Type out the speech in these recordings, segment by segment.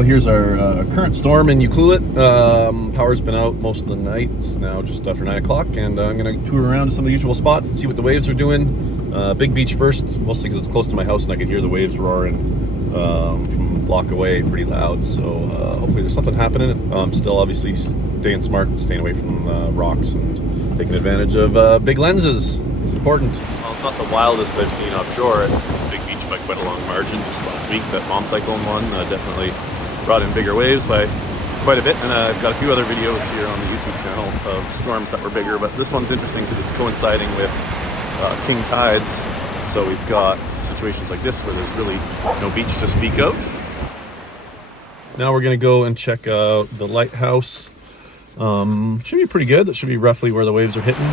So here's our current storm in Ucluelet. Power's been out most of the night. It's now just after 9 o'clock, and I'm gonna tour around to some of the usual spots and see what the waves are doing. Big beach first, mostly because it's close to my house and I can hear the waves roaring from a block away, pretty loud. So hopefully there's something happening. I'm still obviously staying smart, staying away from rocks and taking advantage of big lenses. It's important. Well, it's not the wildest I've seen offshore at Big Beach by quite a long margin. Just last week, that bomb cyclone one definitely brought in bigger waves by quite a bit, and I've got a few other videos here on the YouTube channel of storms that were bigger, but this one's interesting because it's coinciding with king tides, so we've got situations like this where there's really no beach to speak of. Now we're going to go and check out the lighthouse. Should be pretty good. That should be roughly where the waves are hitting.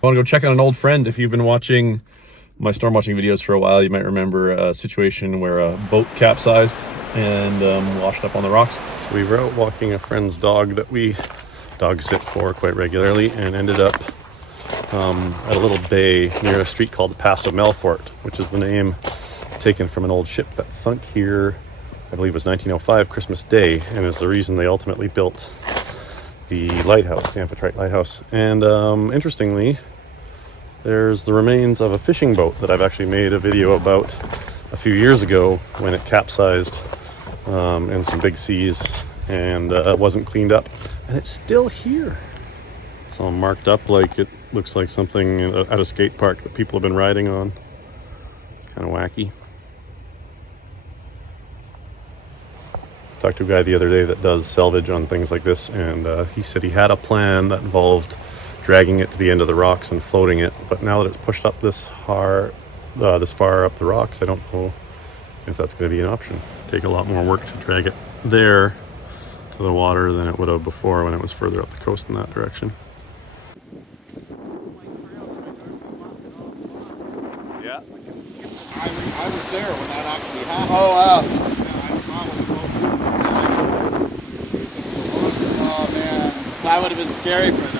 I want to go check on an old friend. If you've been watching my storm watching videos for a while, you might remember a situation where a boat capsized and washed up on the rocks. So we were out walking a friend's dog that we dog sit for quite regularly, and ended up at a little bay near a street called the Paso Melfort, which is the name taken from an old ship that sunk here, I believe it was 1905, Christmas Day, and is the reason they ultimately built the lighthouse, the Amphitrite Lighthouse. And interestingly, there's the remains of a fishing boat that I've actually made a video about a few years ago when it capsized in some big seas and wasn't cleaned up, and it's still here. It's all marked up like it looks like something at a skate park that people have been riding on. Kind of wacky. Talked to a guy the other day that does salvage on things like this, and he said he had a plan that involved dragging it to the end of the rocks and floating it, but now that it's pushed up this far up the rocks, I don't know if that's going to be an option. Take a lot more work to drag it there to the water than it would have before when it was further up the coast in that direction. Yeah. I was there when that actually happened. Oh wow. Yeah, I saw when the boat. Oh man, that would have been scary for them.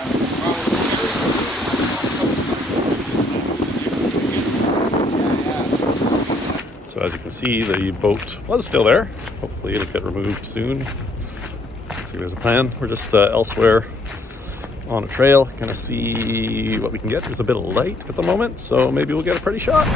So as you can see, the boat was still there. Hopefully it'll get removed soon. Looks like there's a plan. We're just elsewhere on a trail, gonna see what we can get. There's a bit of light at the moment, so maybe we'll get a pretty shot.